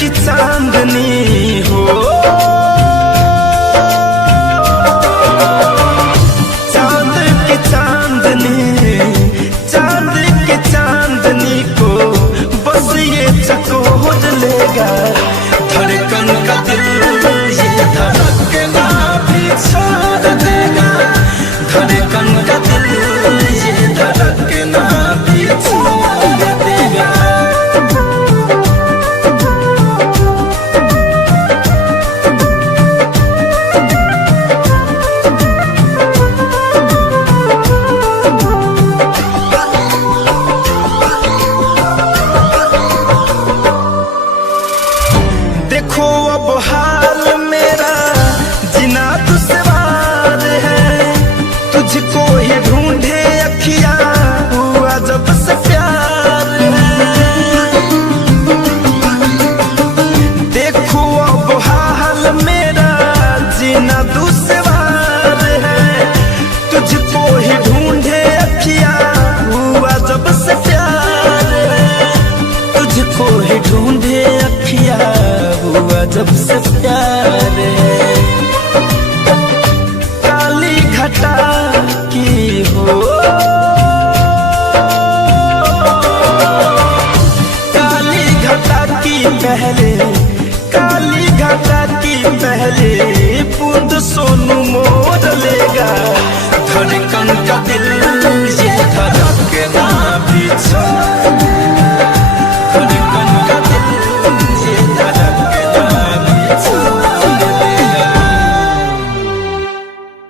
की चांदनी हो, चांद की चांदनी, चांद की चांदनी को बस ये चकोर लेगा। धड़कन का दिल ये धड़कना भी छोड़ देगा। धड़कन का दिल ये धड़कना भी छोड़ देगा। देखो अब हाल मेरा जिना दुश्वार है, तुझको ही ढूंढे अखियां हुआ जब से प्यार है। देखो अब हाल मेरा जिना दुश्वार है, तुझको ही ढूंढे अखियां हुआ जब से प्यार है। तुझको ही ढूंढे अखियां हुआ जब से प्यार है। काली घटा की हो, काली घटा की पहले, काली घटा की पहले बूंद सोनू मोर लेगा। धड़कन का दिल ये धड़कना भी छोड़, धड़कन का दिल ये